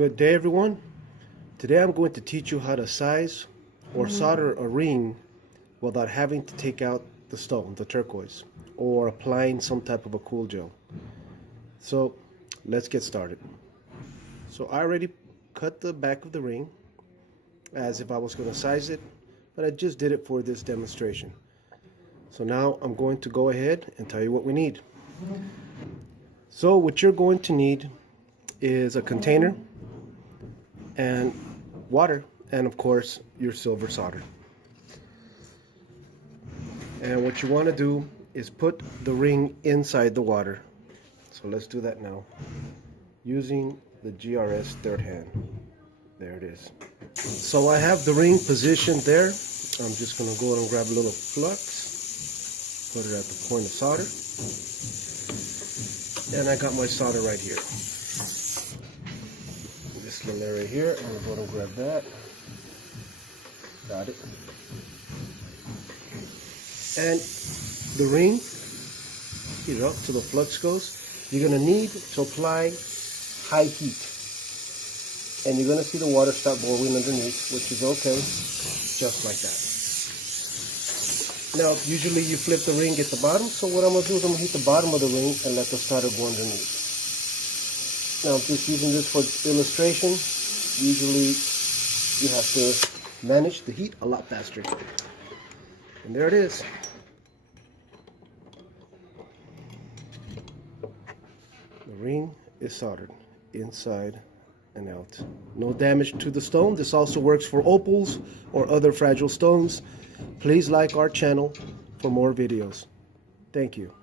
Good day, everyone. Today I'm going to teach you how to size or solder a ring without having to take out the stone, the turquoise, or applying some type of a cool gel. So let's get started. So I already cut the back of the ring as if I was going to size it, but I just did it for this demonstration. So now I'm going to go ahead and tell you what we need. So what you're going to need is a container and water, and of course your silver solder. And what you want to do is put the ring inside the water. So let's do that now using the GRS third hand. There it is. So I have the ring positioned there. I'm just going to go ahead and grab a little flux, put it at the point of solder, and I got my solder right here. This little area here, I'm going to go ahead and grab that. Got it. And the ring, heat it up till the flux goes. You're going to need to apply high heat. And you're going to see the water start boiling underneath, which is okay, just like that. Now, usually you flip the ring at the bottom, so what I'm going to do is I'm going to heat the bottom of the ring and let the solder go underneath. Now, I'm just using this for illustration. Usually you have to manage the heat a lot faster. And there it is. The ring is soldered inside and out. No damage to the stone. This also works for opals or other fragile stones. Please like our channel for more videos. Thank you.